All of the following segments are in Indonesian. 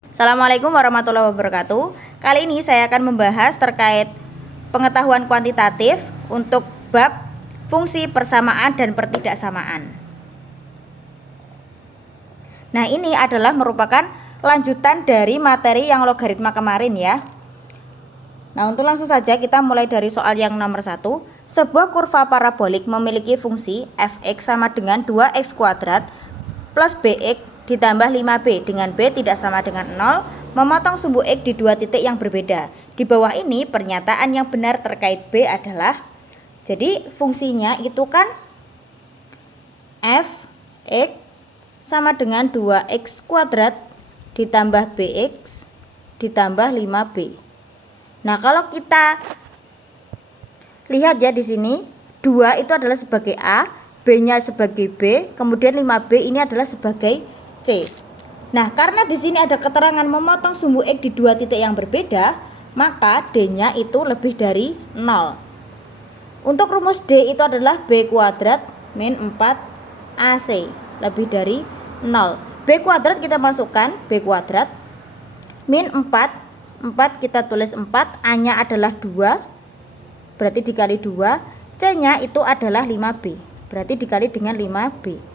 Assalamualaikum warahmatullahi wabarakatuh. Kali ini saya akan membahas terkait pengetahuan kuantitatif untuk bab fungsi persamaan dan pertidaksamaan. Nah, ini adalah merupakan lanjutan dari materi yang logaritma kemarin ya. Nah, untuk langsung saja kita mulai dari soal yang nomor 1. Sebuah kurva parabolik memiliki fungsi fx sama dengan 2x kuadrat plus bx ditambah 5b dengan b tidak sama dengan 0, memotong sumbu x di dua titik yang berbeda. Di bawah ini pernyataan yang benar terkait b adalah, jadi fungsinya itu kan fx sama dengan 2x kuadrat ditambah bx ditambah 5b. Nah, kalau kita lihat ya di sini, 2 itu adalah sebagai A, B-nya sebagai B, kemudian 5B ini adalah sebagai C. Nah, karena di sini ada keterangan memotong sumbu X di dua titik yang berbeda, maka D-nya itu lebih dari 0. Untuk rumus D itu adalah B kuadrat min 4AC, lebih dari 0. B kuadrat kita masukkan, B kuadrat min 4 kita tulis 4, A-nya adalah 2, berarti dikali 2, C-nya itu adalah 5B, berarti dikali dengan 5B.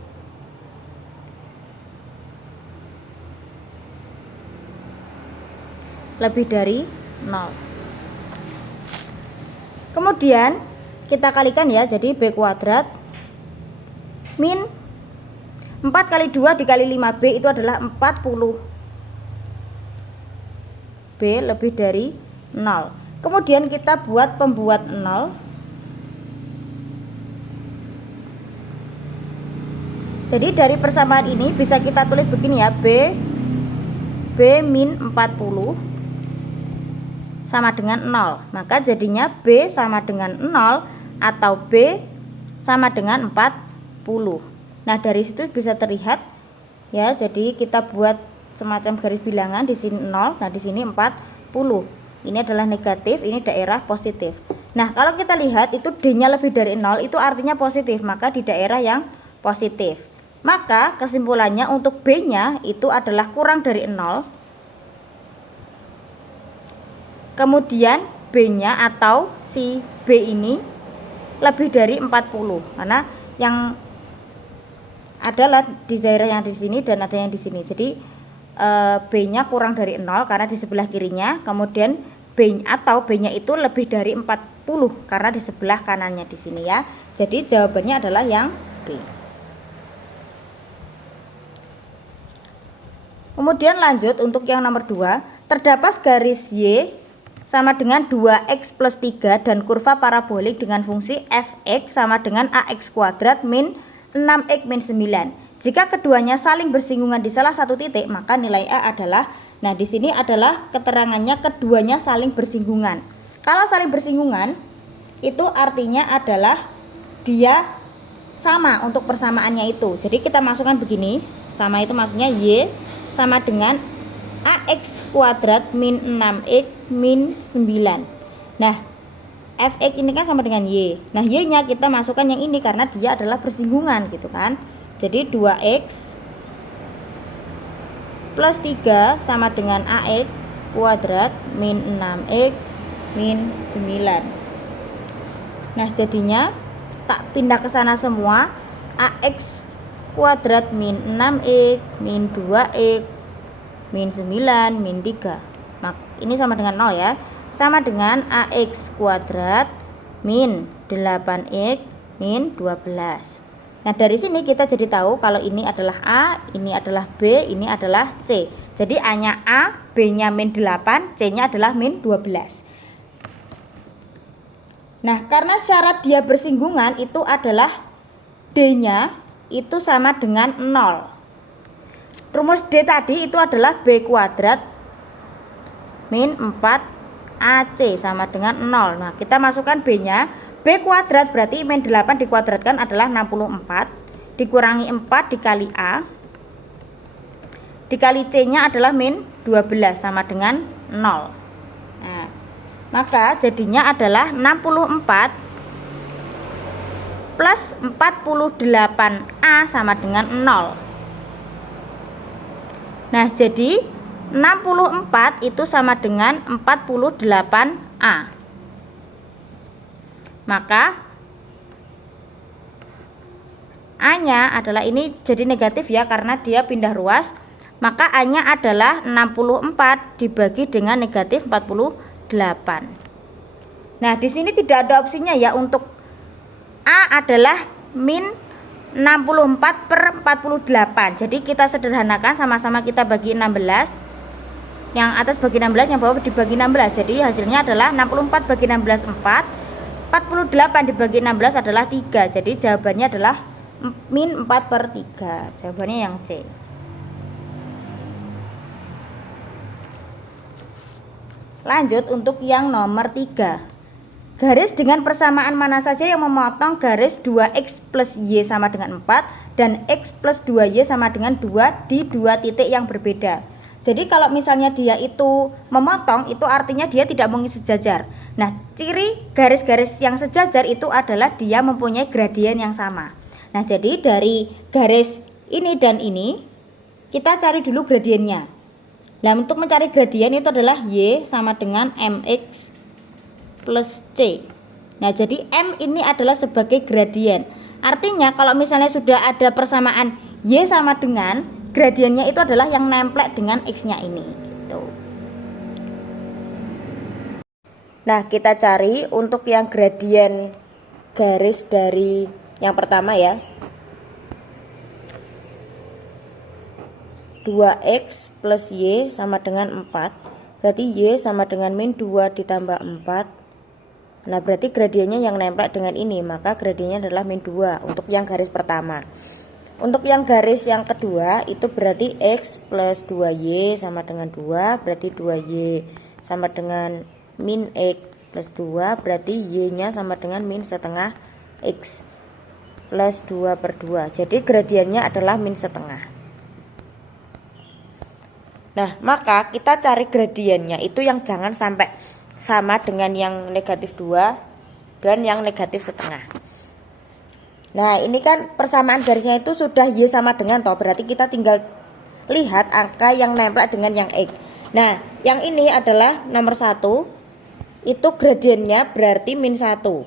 Lebih dari 0. Kemudian kita kalikan ya, jadi B kuadrat min 4 kali 2 dikali 5B itu adalah 40. B lebih dari 0. Kemudian kita buat pembuat 0. Jadi dari persamaan ini bisa kita tulis begini ya, B min 40 sama dengan 0. Maka jadinya B sama dengan 0 atau B sama dengan 40. Nah, dari situ bisa terlihat ya, jadi kita buat semacam garis bilangan, di sini 0, nah di sini 40. Ini adalah negatif, ini daerah positif. Nah, kalau kita lihat itu D-nya lebih dari 0, itu artinya positif, maka di daerah yang positif. Maka kesimpulannya untuk B-nya itu adalah kurang dari 0. Kemudian B-nya atau si B ini lebih dari 40, karena yang adalah di daerah yang di sini dan ada yang di sini. Jadi B-nya kurang dari 0 karena di sebelah kirinya, kemudian B-nya itu lebih dari 40 karena di sebelah kanannya di sini ya. Jadi jawabannya adalah yang B. Kemudian lanjut untuk yang nomor 2, terdapat garis Y sama dengan 2x plus 3 dan kurva parabolik dengan fungsi fx sama dengan ax kuadrat min 6x min 9. Jika keduanya saling bersinggungan di salah satu titik, maka nilai A adalah, nah di sini adalah keterangannya keduanya saling bersinggungan. Kalau saling bersinggungan itu artinya adalah dia sama untuk persamaannya itu. Jadi kita masukkan begini, sama itu maksudnya Y sama dengan ax kuadrat min 6x min 9. Nah, fx ini kan sama dengan Y. Nah, Y-nya kita masukkan yang ini karena dia adalah bersinggungan gitu kan. Jadi 2x plus 3 sama dengan ax kuadrat min 6x min 9. Nah, jadinya tak pindah ke sana semua, ax kuadrat min 6x min 2x min 9 min 3. Ini sama dengan 0 ya. Sama dengan ax kuadrat min 8x min 12. Nah, dari sini kita jadi tahu kalau ini adalah A, ini adalah B, ini adalah C. Jadi A-nya A, B-nya min 8, C-nya adalah min 12. Nah, karena syarat dia bersinggungan itu adalah D-nya itu sama dengan 0. Rumus D tadi itu adalah B kuadrat min 4AC sama dengan 0. Nah, kita masukkan B-nya. B kuadrat berarti min 8 dikuadratkan adalah 64. Dikurangi 4 dikali A. Dikali C-nya adalah min 12 sama dengan 0. Nah, maka jadinya adalah 64 plus 48A sama dengan 0. Nah, jadi 64 itu sama dengan 48A. Maka A-nya adalah ini jadi negatif ya karena dia pindah ruas. Maka A-nya adalah 64 dibagi dengan negatif 48. Nah, di sini tidak ada opsinya ya, untuk A adalah min 64 per 48. Jadi kita sederhanakan, sama-sama kita bagi 16. Yang atas bagi 16, yang bawah dibagi 16. Jadi hasilnya adalah 64 bagi 16 4. 48 dibagi 16 adalah 3. Jadi jawabannya adalah min 4 per 3. Jawabannya yang C. Lanjut untuk yang nomor 3. Garis dengan persamaan mana saja yang memotong garis 2x plus y sama dengan 4 dan x plus 2y sama dengan 2 di dua titik yang berbeda. Jadi kalau misalnya dia itu memotong, itu artinya dia tidak mungkin sejajar. Nah, ciri garis-garis yang sejajar itu adalah dia mempunyai gradien yang sama. Nah, jadi dari garis ini dan ini kita cari dulu gradiennya. Nah, untuk mencari gradien itu adalah y sama dengan mx plus c. Nah, jadi m ini adalah sebagai gradien. Artinya kalau misalnya sudah ada persamaan y sama dengan, gradiennya itu adalah yang nempel dengan x-nya ini gitu. Nah, kita cari untuk yang gradien garis dari yang pertama ya. 2x plus y sama dengan 4. Berarti y sama dengan min 2 ditambah 4. Nah, berarti gradiennya yang nempel dengan ini, maka gradiennya adalah min 2 untuk yang garis pertama. Untuk yang garis yang kedua itu berarti x plus 2y sama dengan 2, berarti 2y sama dengan min x plus 2, berarti y-nya sama dengan min setengah x plus 2 per 2. Jadi gradiennya adalah min setengah. Nah, maka kita cari gradiennya itu yang jangan sampai sama dengan yang negatif 2 dan yang negatif setengah. Nah, ini kan persamaan garisnya itu sudah y sama dengan toh, berarti kita tinggal lihat angka yang nempel dengan yang x. Nah, yang ini adalah nomor 1, itu gradiennya berarti min 1.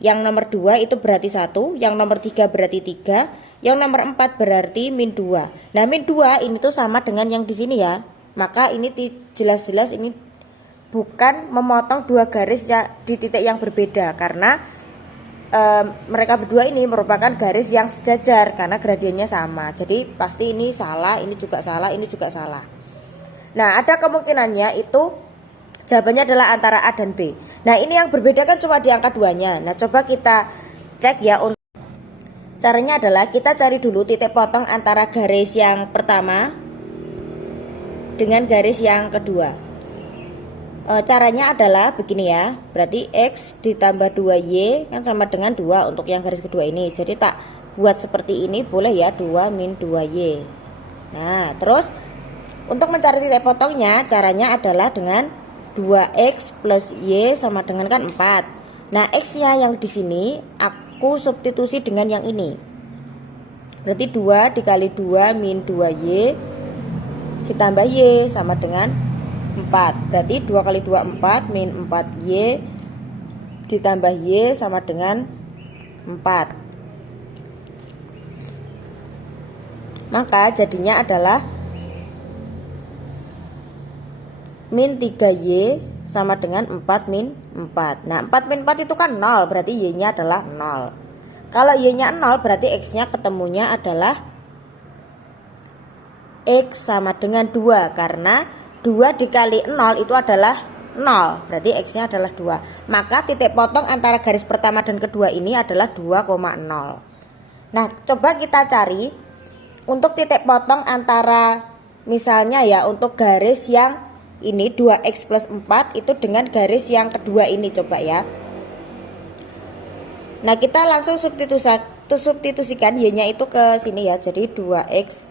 Yang nomor 2 itu berarti 1, yang nomor 3 berarti 3, yang nomor 4 berarti min 2. Nah, min 2 ini tuh sama dengan yang di sini ya. Maka ini jelas-jelas ini bukan memotong dua garis ya di titik yang berbeda, karena mereka berdua ini merupakan garis yang sejajar karena gradiennya sama. Jadi pasti ini salah, ini juga salah, ini juga salah. Nah, ada kemungkinannya itu jawabannya adalah antara A dan B. Nah, ini yang berbeda kan cuma di angka 2-nya. Nah, coba kita cek ya. Caranya adalah kita cari dulu titik potong antara garis yang pertama dengan garis yang kedua. Caranya adalah begini ya. Berarti x ditambah 2y kan sama dengan 2 untuk yang garis kedua ini. Jadi tak buat seperti ini boleh ya, 2 min 2y. Nah, terus untuk mencari titik potongnya caranya adalah dengan 2x plus y sama dengan kan 4. Nah, x-nya yang di sini aku substitusi dengan yang ini. Berarti 2 dikali 2 min 2y ditambah y sama dengan 4. Berarti 2 kali 2 4 min 4y ditambah y sama dengan 4. Maka jadinya adalah min 3y sama dengan 4 min 4. Nah, 4 min 4 itu kan 0, berarti y-nya adalah 0. Kalau y-nya 0 berarti x-nya ketemunya adalah x sama dengan 2, karena 2 dikali 0 itu adalah 0, berarti x-nya adalah 2. Maka titik potong antara garis pertama dan kedua ini adalah 2,0. Nah, coba kita cari untuk titik potong antara misalnya ya untuk garis yang ini 2x plus 4 itu dengan garis yang kedua ini, coba ya. Nah, kita langsung substitusikan y-nya itu ke sini ya. Jadi 2x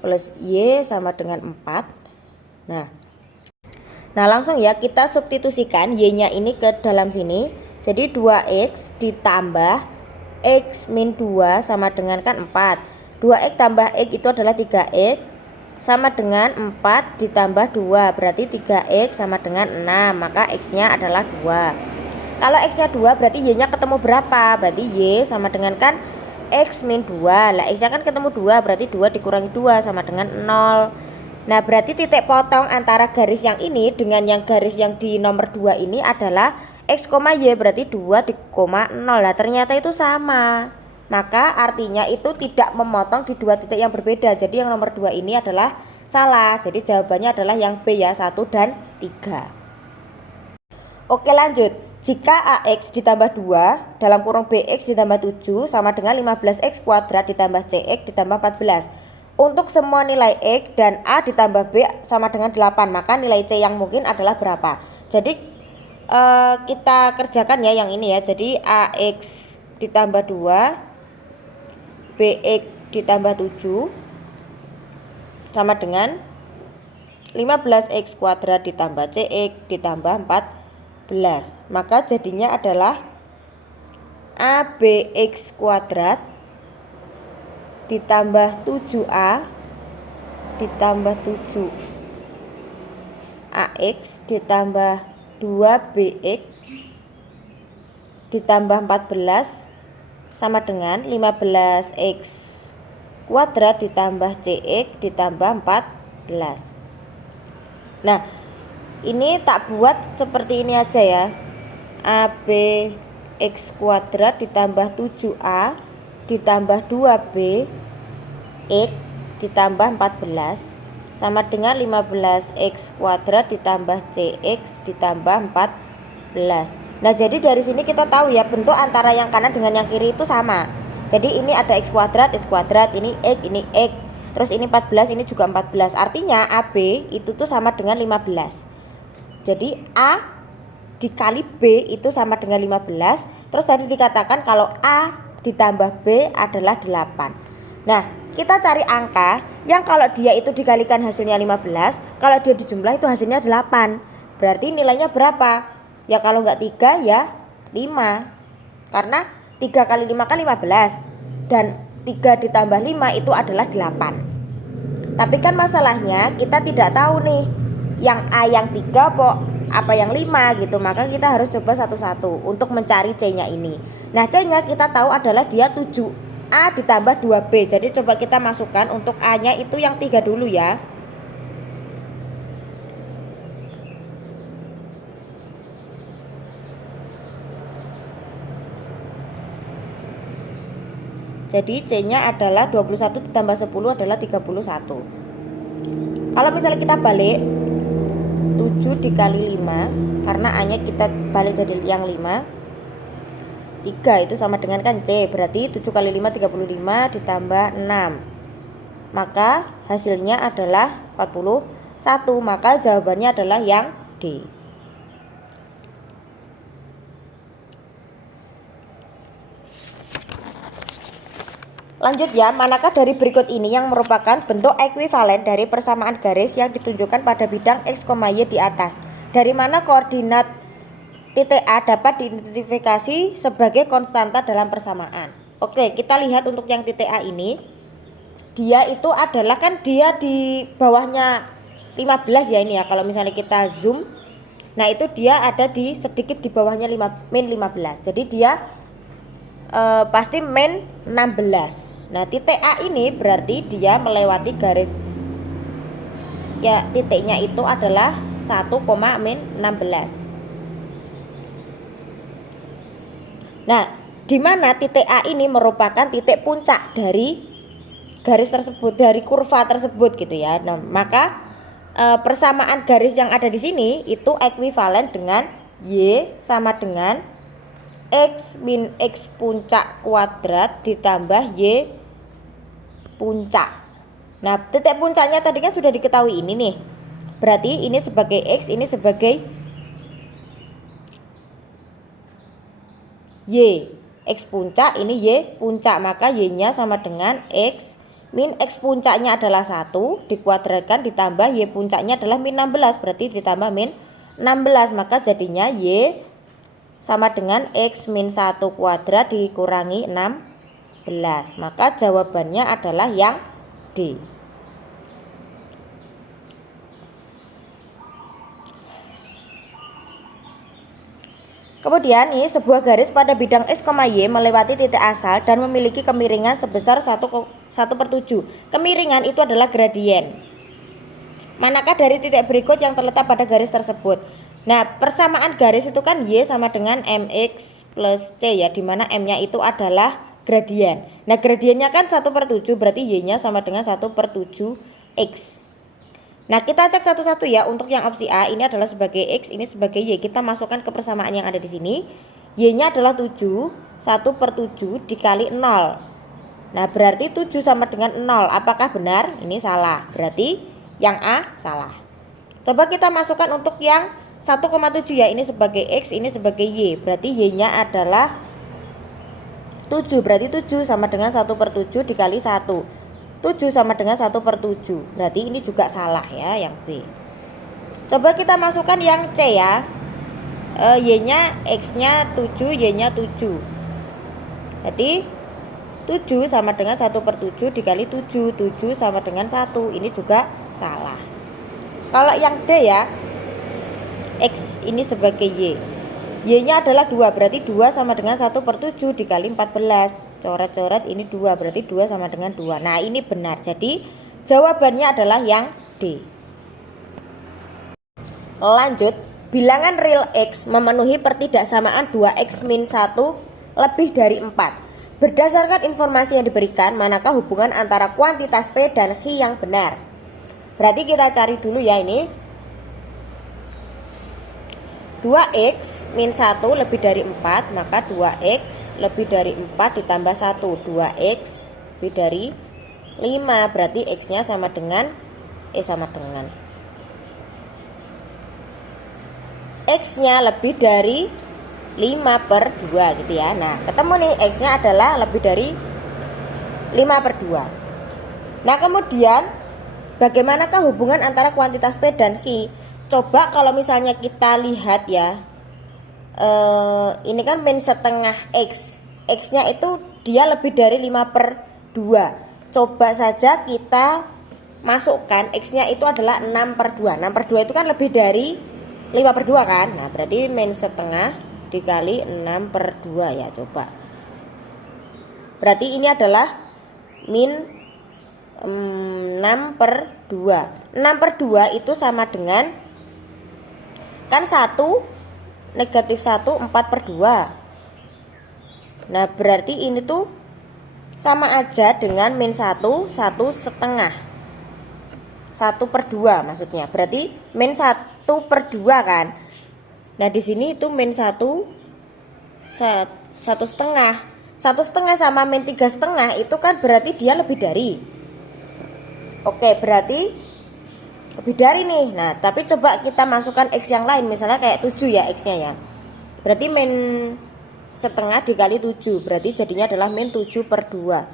plus y sama dengan 4. Nah, langsung ya kita substitusikan y-nya ini ke dalam sini. Jadi 2x ditambah x min 2 sama dengan kan 4. 2x tambah x itu adalah 3x sama dengan 4 ditambah 2, berarti 3x sama dengan 6, maka x-nya adalah 2. Kalau x-nya 2 berarti y-nya ketemu berapa? Berarti y sama dengan kan x min 2. Lah x-nya kan ketemu 2, berarti 2 dikurangi 2 sama dengan 0. Nah, berarti titik potong antara garis yang ini dengan yang garis yang di nomor 2 ini adalah x, y, berarti 2 di koma 0. Nah, ternyata itu sama. Maka artinya itu tidak memotong di dua titik yang berbeda. Jadi yang nomor 2 ini adalah salah. Jadi jawabannya adalah yang B ya, 1 dan 3. Oke, lanjut. Jika AX ditambah 2 dalam kurung BX ditambah 7 sama dengan 15x kuadrat ditambah CX ditambah 14. Untuk semua nilai X dan A ditambah B sama dengan 8, maka nilai C yang mungkin adalah berapa? Jadi kita kerjakan ya yang ini ya. Jadi AX ditambah 2, BX ditambah 7 sama dengan 15x kuadrat ditambah CX ditambah 14. Maka jadinya adalah ABX kuadrat ditambah 7A ditambah 7AX ditambah 2BX ditambah 14 sama dengan 15x kuadrat ditambah CX ditambah 14. Nah, ini tak buat seperti ini aja ya. ABX kuadrat ditambah 7A ditambah 2B X ditambah 14 sama dengan 15x kuadrat ditambah CX ditambah 14. Nah, jadi dari sini kita tahu ya bentuk antara yang kanan dengan yang kiri itu sama. Jadi ini ada x kuadrat, ini x, terus ini 14, ini juga 14. Artinya AB itu tuh sama dengan 15. Jadi A dikali B itu sama dengan 15. Terus tadi dikatakan kalau A ditambah B adalah 8. Nah, kita cari angka yang kalau dia itu dikalikan hasilnya 15, kalau dia dijumlah itu hasilnya 8. Berarti nilainya berapa? Ya kalau enggak 3 ya 5. Karena 3 kali 5 kan 15. Dan 3 ditambah 5 itu adalah 8. Tapi kan masalahnya kita tidak tahu nih yang A yang 3 apa yang 5 gitu. Maka kita harus coba satu-satu untuk mencari C-nya ini. Nah, C-nya kita tahu adalah dia 7A ditambah 2B. Jadi coba kita masukkan untuk A-nya itu yang 3 dulu ya. Jadi C-nya adalah 21 ditambah 10 adalah 31. Kalau misalnya kita balik 7 dikali 5, karena A-nya kita balik jadi yang 5, 3 itu sama dengan kan C, berarti 7 kali 5 35 ditambah 6, maka hasilnya adalah 41. Maka jawabannya adalah yang D. Lanjut ya, manakah dari berikut ini yang merupakan bentuk ekuivalen dari persamaan garis yang ditunjukkan pada bidang X, Y di atas? Dari mana koordinat titik A dapat diidentifikasi sebagai konstanta dalam persamaan? Oke, kita lihat untuk yang titik A ini. Dia itu adalah kan dia di bawahnya 15 ya ini ya. Kalau misalnya kita zoom, nah itu dia ada di sedikit di bawahnya min 15. Jadi dia pasti min 16. Nah, titik A ini berarti dia melewati garis ya, titiknya itu adalah 1, min 16. Nah, di mana titik A ini merupakan titik puncak dari garis tersebut, dari kurva tersebut gitu ya. Nah, maka persamaan garis yang ada di sini itu ekuivalen dengan Y sama dengan X min X puncak kuadrat ditambah Y puncak. Nah, titik puncaknya tadi kan sudah diketahui ini nih. Berarti ini sebagai X, ini sebagai Y. X puncak, ini Y puncak. Maka Y-nya sama dengan X min X puncaknya adalah 1 dikuadratkan ditambah Y puncaknya adalah min 16. Berarti ditambah min 16. Maka jadinya Y sama dengan X min 1 kuadrat dikurangi 16. Maka jawabannya adalah yang D. Kemudian nih, sebuah garis pada bidang X, Y melewati titik asal dan memiliki kemiringan sebesar 1/7. Kemiringan itu adalah gradien. Manakah dari titik berikut yang terletak pada garis tersebut? Nah, persamaan garis itu kan Y sama dengan MX plus C ya, dimana M-nya itu adalah gradien. Nah, gradiennya kan 1/7, berarti Y-nya sama dengan 1/7 X. Nah, kita cek satu-satu ya. Untuk yang opsi A ini adalah sebagai X, ini sebagai Y. Kita masukkan ke persamaan yang ada di sini. Y-nya adalah 7, 1/7 dikali 0. Nah, berarti 7 sama dengan 0. Apakah benar? Ini salah. Berarti yang A salah. Coba kita masukkan untuk yang 1,7 ya. Ini sebagai X, ini sebagai Y. Berarti Y-nya adalah 7. Berarti 7 sama dengan 1/7 dikali 1. 7 sama dengan 1/7. Berarti ini juga salah ya, yang B. Coba kita masukkan yang C ya. Y-nya, X-nya 7, Y-nya 7. Berarti 7 sama dengan 1/7 dikali 7. 7 sama dengan 1. Ini juga salah. Kalau yang D ya, X ini sebagai Y. Y-nya adalah 2, berarti 2 sama dengan 1/7 dikali 14. Coret-coret ini 2, berarti 2 sama dengan 2. Nah, ini benar. Jadi, jawabannya adalah yang D. Lanjut, bilangan real X memenuhi pertidaksamaan 2X min 1 lebih dari 4. Berdasarkan informasi yang diberikan, manakah hubungan antara kuantitas P dan Q yang benar? Berarti kita cari dulu ya ini. 2X min 1 lebih dari 4, maka 2X lebih dari 4 ditambah 1. 2X lebih dari 5, berarti X-nya sama dengan X-nya lebih dari 5/2 gitu ya. Nah, ketemu nih X-nya adalah lebih dari 5/2. Nah, kemudian bagaimanakah hubungan antara kuantitas P dan Q? Coba kalau misalnya kita lihat ya, ini kan min setengah X. X-nya itu dia lebih dari 5/2. Coba saja kita masukkan X-nya itu adalah 6/2. 6/2 itu kan lebih dari 5/2 kan. Nah, berarti min setengah dikali 6/2 ya, coba. Berarti ini adalah min 6/2. 6/2 itu sama dengan kan 1 negatif 1 4/2. Nah, berarti ini tuh sama aja dengan min 1 1/2. 1/2 maksudnya. Berarti min 1/2 kan. Nah, di sini itu min 1 1/2. 1/2 sama min 3/2 itu kan berarti dia lebih dari. Oke, berarti lebih dari nih. Nah, tapi coba kita masukkan X yang lain, misalnya kayak 7 ya X-nya ya. Berarti min setengah dikali 7, berarti jadinya adalah min 7/2.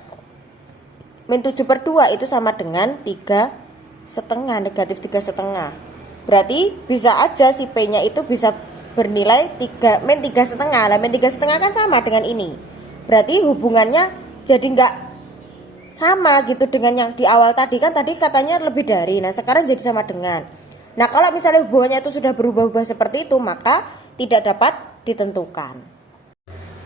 Min 7/2 itu sama dengan 3/2, negatif 3/2. Berarti bisa aja si P-nya itu bisa bernilai min 3/2. Lah, min 3/2 kan sama dengan ini. Berarti hubungannya jadi enggak sama gitu dengan yang di awal tadi, kan tadi katanya lebih dari. Nah, sekarang jadi sama dengan. Nah, kalau misalnya hubungannya itu sudah berubah-ubah seperti itu, maka tidak dapat ditentukan.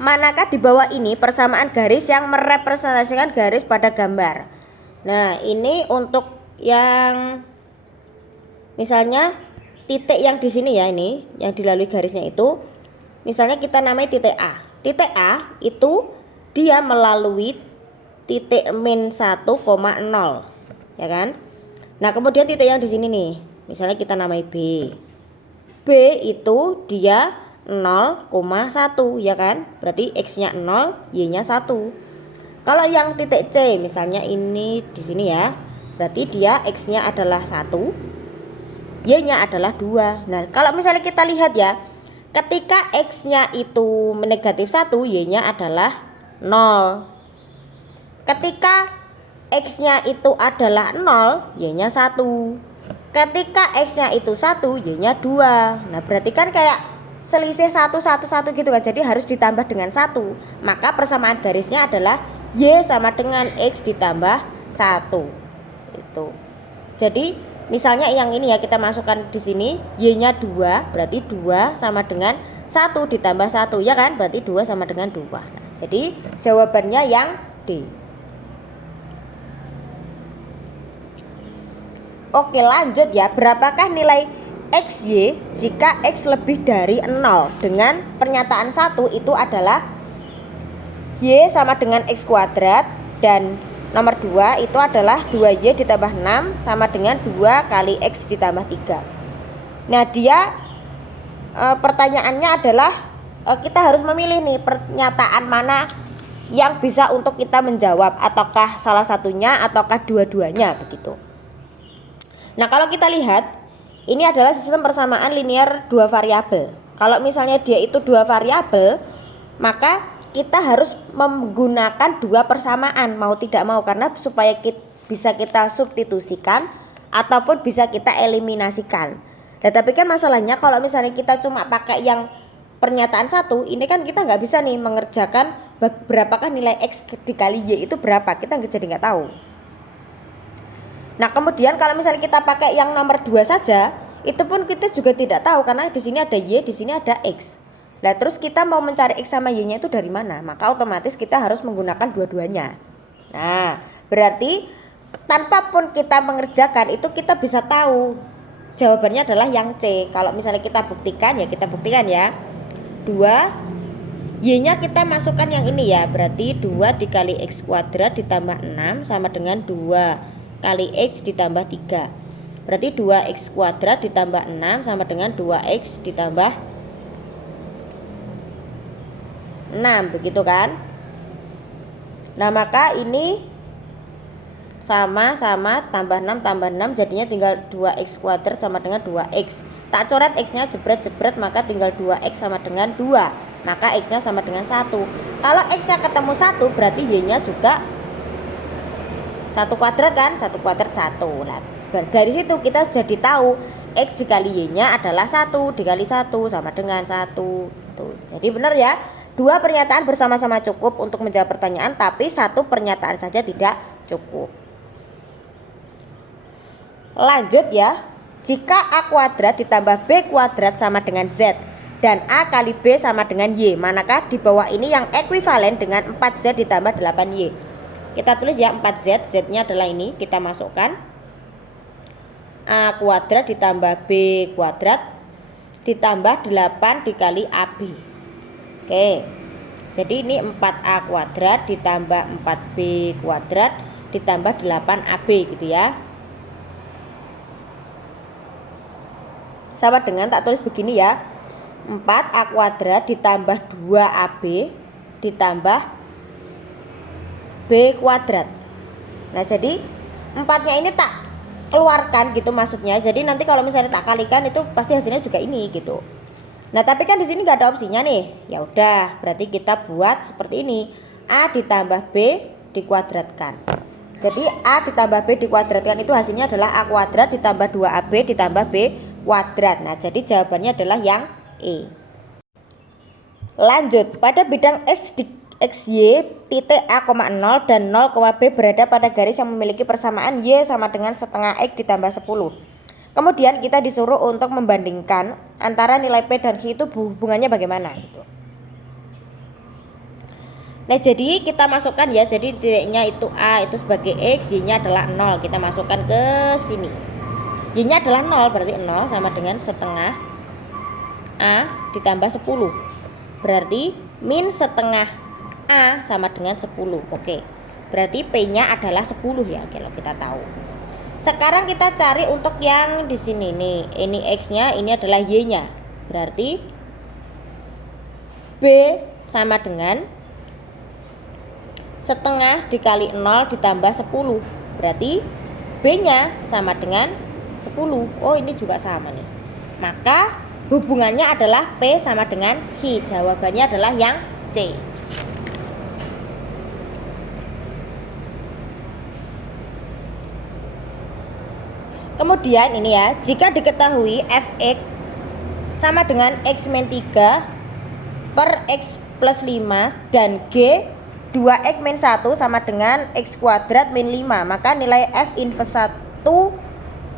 Manakah di bawah ini persamaan garis yang merepresentasikan garis pada gambar? Nah, ini untuk yang misalnya titik yang di sini ya, ini yang dilalui garisnya itu, misalnya kita namai titik A. Titik A itu dia melalui titik min 1,0 ya kan. Nah, kemudian titik yang di sini nih, misalnya kita namai B. B itu dia 0,1 ya kan. Berarti X-nya 0, Y-nya 1. Kalau yang titik C misalnya ini di sini ya, berarti dia X-nya adalah 1, Y-nya adalah 2. Nah, kalau misalnya kita lihat ya, ketika X-nya itu negatif 1, Y-nya adalah 0. Ketika X-nya itu adalah 0, Y-nya 1. Ketika X-nya itu 1, Y-nya 2. Nah, berarti kan kayak selisih 1, 1, 1 gitu kan. Jadi harus ditambah dengan 1. Maka persamaan garisnya adalah Y sama dengan X ditambah 1. Itu. Jadi, misalnya yang ini ya, kita masukkan di sini Y-nya 2, berarti 2 sama dengan 1 ditambah 1, ya kan? Berarti 2 sama dengan 2. Nah, jadi jawabannya yang D. Oke, lanjut ya. Berapakah nilai XY jika X lebih dari 0? Dengan pernyataan 1 itu adalah Y sama dengan X kuadrat, dan nomor 2 itu adalah 2Y ditambah 6 sama dengan 2 kali X ditambah 3. Nah, dia pertanyaannya adalah kita harus memilih nih pernyataan mana yang bisa untuk kita menjawab, ataukah salah satunya ataukah dua-duanya begitu. Nah, kalau kita lihat ini adalah sistem persamaan linear dua variabel. Kalau misalnya dia itu dua variabel, maka kita harus menggunakan dua persamaan mau tidak mau, karena supaya bisa kita substitusikan ataupun bisa kita eliminasikan. Nah, tapi kan masalahnya kalau misalnya kita cuma pakai yang pernyataan 1, ini kan kita nggak bisa nih mengerjakan berapakah nilai X dikali Y itu berapa, kita jadi nggak tahu. Nah, kemudian kalau misalnya kita pakai yang nomor 2 saja, itu pun kita juga tidak tahu karena di sini ada Y, di sini ada X. Nah, terus kita mau mencari X sama Y-nya itu dari mana? Maka otomatis kita harus menggunakan dua-duanya. Nah, berarti tanpa pun kita mengerjakan itu kita bisa tahu jawabannya adalah yang C. Kalau misalnya kita buktikan ya, kita buktikan ya. 2 Y-nya kita masukkan yang ini ya. Berarti 2 dikali X kuadrat ditambah 6 sama dengan 2 kali X ditambah 3. Berarti 2X kuadrat ditambah 6 sama dengan 2X ditambah 6, begitu kan? Nah, maka ini sama-sama tambah 6 tambah 6 jadinya tinggal 2X kuadrat sama dengan 2X. Tak coret X-nya jebret-jebret, maka tinggal 2X sama dengan 2. Maka X-nya sama dengan 1. Kalau X-nya ketemu 1 berarti Y-nya juga 1 kuadrat kan? 1 kuadrat 1. Nah, dari situ kita jadi tahu X dikali Y-nya adalah 1 dikali 1 sama dengan 1. Tuh. Jadi benar ya, dua pernyataan bersama-sama cukup untuk menjawab pertanyaan, tapi satu pernyataan saja tidak cukup. Lanjut ya, jika A kuadrat ditambah B kuadrat sama dengan Z dan A kali B sama dengan Y, manakah di bawah ini yang ekuivalen dengan 4Z ditambah 8Y? Kita tulis ya 4Z, Z-nya adalah ini, kita masukkan A kuadrat ditambah B kuadrat ditambah 8 dikali AB. Oke, jadi ini 4A kuadrat ditambah 4B kuadrat ditambah 8AB gitu ya. Sama dengan tak tulis begini ya, 4A kuadrat ditambah 2AB ditambah B kuadrat. Nah, jadi 4-nya ini tak keluarkan gitu maksudnya. Jadi nanti kalau misalnya tak kalikan itu pasti hasilnya juga ini gitu. Nah, tapi kan di sini nggak ada opsinya nih. Ya udah, berarti kita buat seperti ini. A ditambah B dikuadratkan. Jadi A ditambah B dikuadratkan itu hasilnya adalah A kuadrat ditambah 2AB ditambah B kuadrat. Nah, jadi jawabannya adalah yang E. Lanjut, pada bidang XY titik A, 0 dan 0, B berada pada garis yang memiliki persamaan Y sama dengan setengah X ditambah 10. Kemudian kita disuruh untuk membandingkan antara nilai P dan Q itu hubungannya bagaimana gitu. Nah, jadi kita masukkan ya, jadi titiknya itu A itu sebagai X, Y-nya adalah 0. Kita masukkan ke sini. Y-nya adalah 0, berarti 0 sama dengan setengah A ditambah 10. Berarti min setengah A sama dengan 10. Oke. Berarti P-nya adalah 10 ya, kalau kita tahu. Sekarang kita cari untuk yang di sini nih. Ini X-nya, ini adalah Y-nya. Berarti B sama dengan setengah dikali 0 ditambah 10. Berarti B-nya sama dengan 10. Oh, ini juga sama nih. Maka hubungannya adalah P sama dengan Q. Jawabannya adalah yang C. Kemudian ini ya, jika diketahui Fx sama dengan X min 3 per X plus 5 dan G 2X min 1 sama dengan X kuadrat min 5, maka nilai F inverse 1,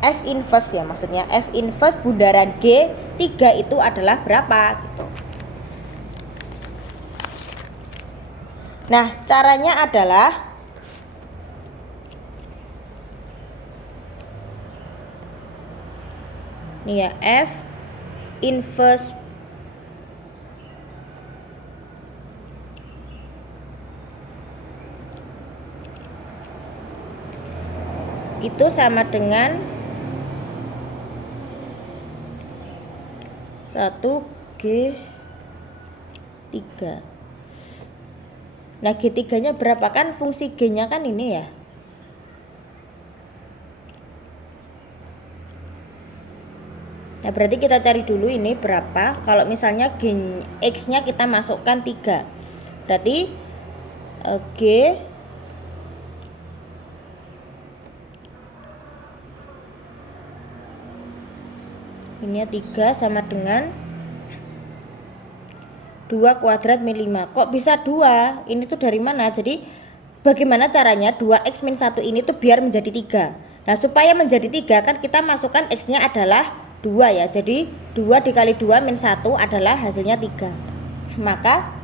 F inverse ya maksudnya, F inverse bundaran G 3 itu adalah berapa gitu. Nah, caranya adalah ini ya, F inverse itu sama dengan 1G3. Nah, G3 nya berapa? Kan fungsi G nya kan ini ya. Nah, berarti kita cari dulu ini berapa. Kalau misalnya X nya kita masukkan 3, berarti G ini 3 sama dengan 2 kuadrat min 5. Kok bisa 2? Ini tuh dari mana? Jadi bagaimana caranya 2x min 1 ini tuh biar menjadi 3. Nah, supaya menjadi 3 kan kita masukkan x nya adalah 2 ya. Jadi 2 dikali 2 min 1 adalah hasilnya 3. Maka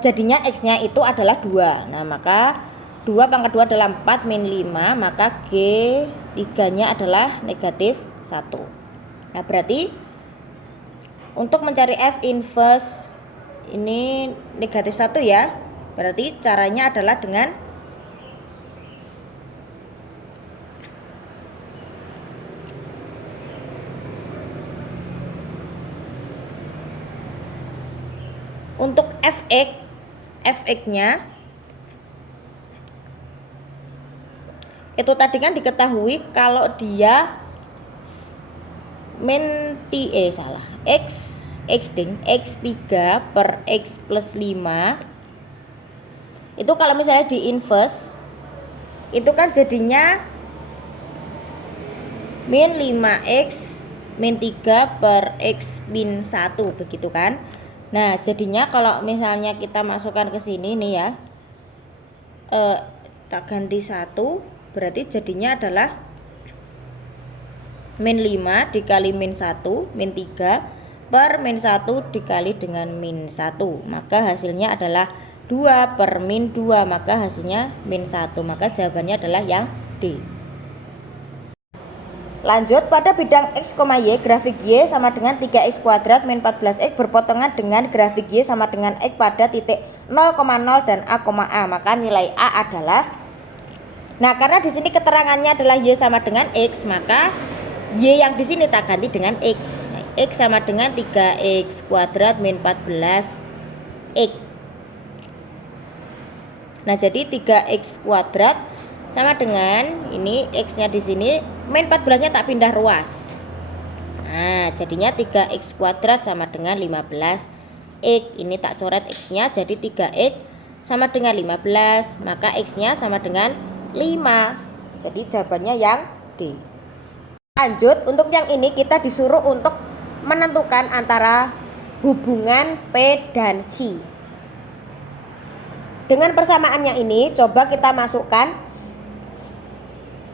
jadinya x nya itu adalah 2. Nah, maka 2 pangkat 2 adalah 4 min 5. Maka G3 nya adalah negatif 1. Nah, berarti untuk mencari F inverse ini negatif 1 ya. Berarti caranya adalah dengan untuk fx-nya itu tadi kan diketahui kalau dia x3 per x plus 5 itu kalau misalnya di inverse itu kan jadinya min 5x min 3 per x min 1 begitu kan. Nah, jadinya kalau misalnya kita masukkan ke sini nih ya, tak ganti 1, berarti jadinya adalah min 5 dikali min 1 min 3 per min 1 dikali dengan min 1. Maka hasilnya adalah 2 per min 2, maka hasilnya min 1. Maka jawabannya adalah yang D. Lanjut, pada bidang X, Y, grafik Y sama dengan 3X kuadrat min 14X berpotongan dengan grafik Y sama dengan X pada titik 0,0 dan A, maka nilai A adalah, nah karena di sini keterangannya adalah Y sama dengan X, maka Y yang di sini tak ganti dengan X. Nah, X sama dengan 3X kuadrat min 14X. Nah, jadi 3X kuadrat sama dengan ini X nya di sini min 14 nya tak pindah ruas. Nah, jadinya 3X kuadrat sama dengan 15X. Ini tak coret X nya, jadi 3X sama dengan 15, maka X nya sama dengan 5. Jadi jawabannya yang D. Lanjut, untuk yang ini kita disuruh untuk menentukan antara hubungan P dan Q. Dengan persamaannya ini coba kita masukkan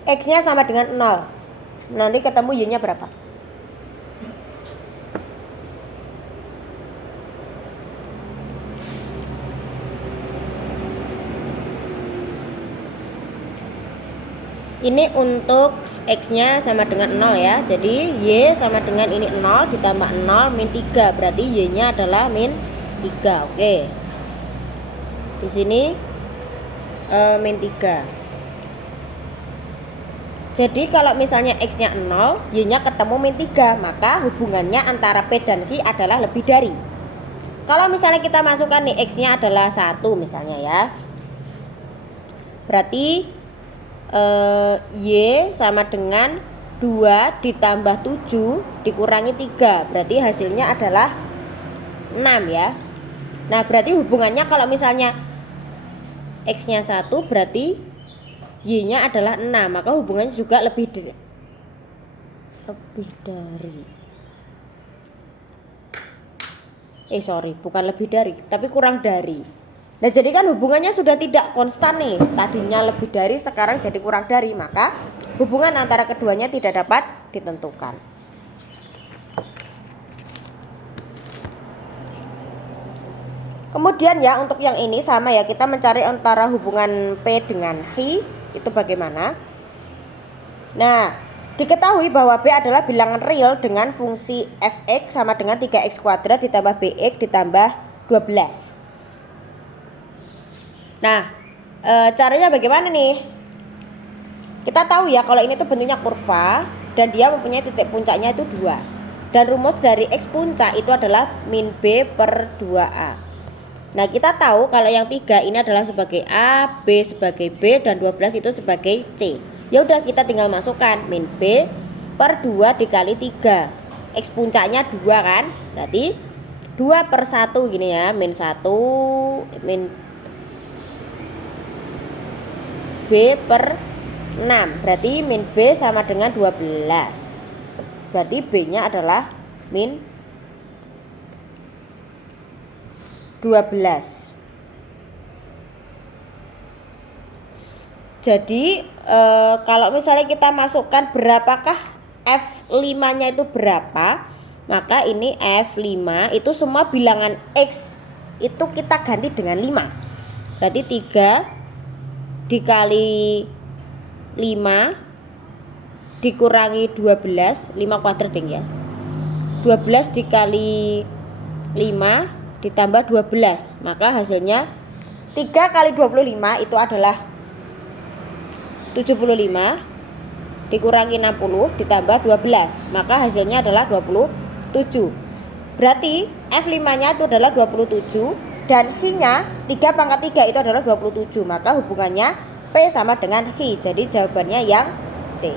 X nya sama dengan 0. Nanti ketemu Y nya berapa? Ini untuk X nya sama dengan 0 ya. Jadi Y sama dengan ini 0 ditambah 0 min 3. Berarti Y nya adalah min 3. Oke. Di sini min 3. Jadi kalau misalnya X nya 0, Y nya ketemu min 3, maka hubungannya antara P dan Q adalah lebih dari. Kalau misalnya kita masukkan nih X nya adalah 1 misalnya ya, berarti Y sama dengan 2 ditambah 7 dikurangi 3, berarti hasilnya adalah 6 ya. Nah, berarti hubungannya kalau misalnya X nya 1 berarti Y nya adalah 6, maka hubungannya juga lebih dari. Bukan lebih dari, tapi kurang dari. Nah, jadi kan hubungannya sudah tidak konstan nih. Tadinya lebih dari, sekarang jadi kurang dari, maka hubungan antara keduanya tidak dapat ditentukan. Kemudian ya untuk yang ini sama ya, kita mencari antara hubungan P dengan Hi itu bagaimana. Nah, diketahui bahwa B adalah bilangan real dengan fungsi fx sama dengan 3x kuadrat ditambah bx ditambah 12. Nah, caranya bagaimana nih? Kita tahu ya kalau ini tuh bentuknya kurva dan dia mempunyai titik puncaknya itu 2. Dan rumus dari x puncak itu adalah min B per 2A. Nah, kita tahu kalau yang 3 ini adalah sebagai A, B sebagai B, dan 12 itu sebagai C. Ya udah, kita tinggal masukkan min B per 2 dikali 3. X puncaknya 2 kan? Berarti 2 per 1 gini ya, min 1 min B per 6. Berarti min B sama dengan 12. Berarti B-nya adalah min 12. Jadi kalau misalnya kita masukkan berapakah F5-nya itu berapa, maka ini F5 itu semua bilangan X itu kita ganti dengan 5. Berarti 3 dikali 5 dikurangi 12, 5 kuadrat ding ya. 12 dikali 5 ditambah 12, maka hasilnya 3 kali 25 itu adalah 75 dikurangi 60 ditambah 12, maka hasilnya adalah 27. Berarti F5-nya itu adalah 27 dan Hi-nya 3 pangkat 3 itu adalah 27, maka hubungannya P sama dengan Hi. Jadi jawabannya yang C.